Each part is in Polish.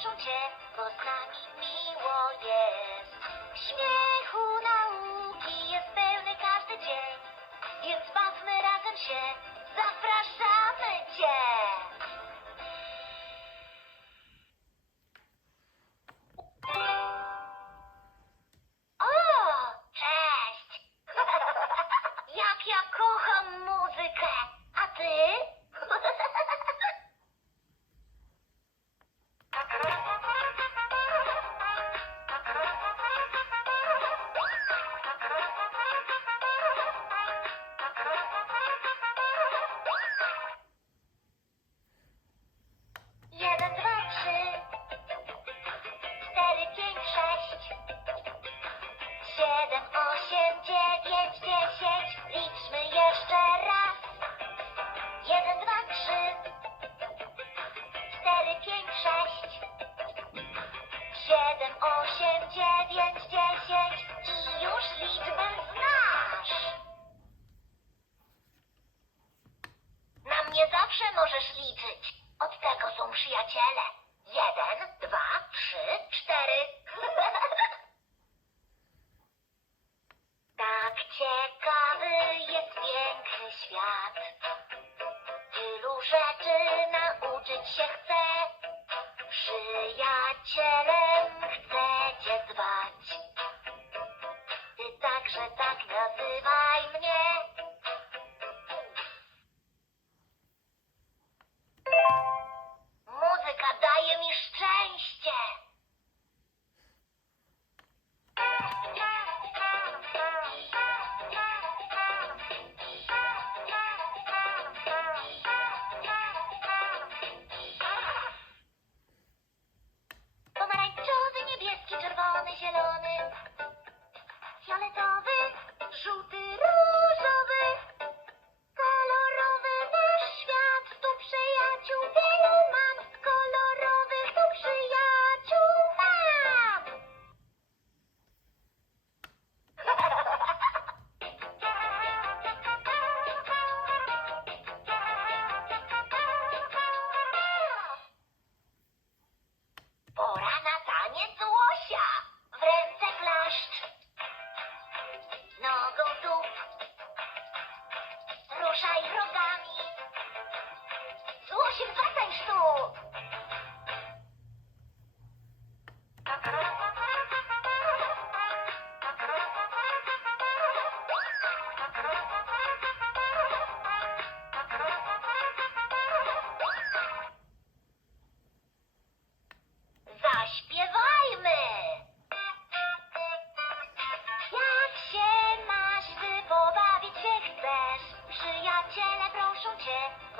cię, bo z nami miło jest. pięć, sześć, siedem, osiem, dziewięć, dziesięć. Liczmy jeszcze raz. Jeden, dwa, trzy, cztery, pięć, sześć, siedem, osiem, dziewięć, dziesięć. I już liczbę znasz. Na mnie zawsze możesz liczyć. Od tego są przyjaciele. Jeden, dwa, trzy, Tylu rzeczy nauczyć się chcę. Przyjacielem chcecie zwać. Ty także tak nazywaj mnie. Fioletowy, żółty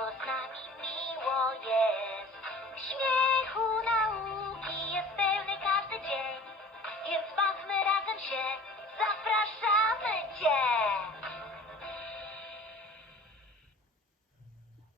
for Grammy.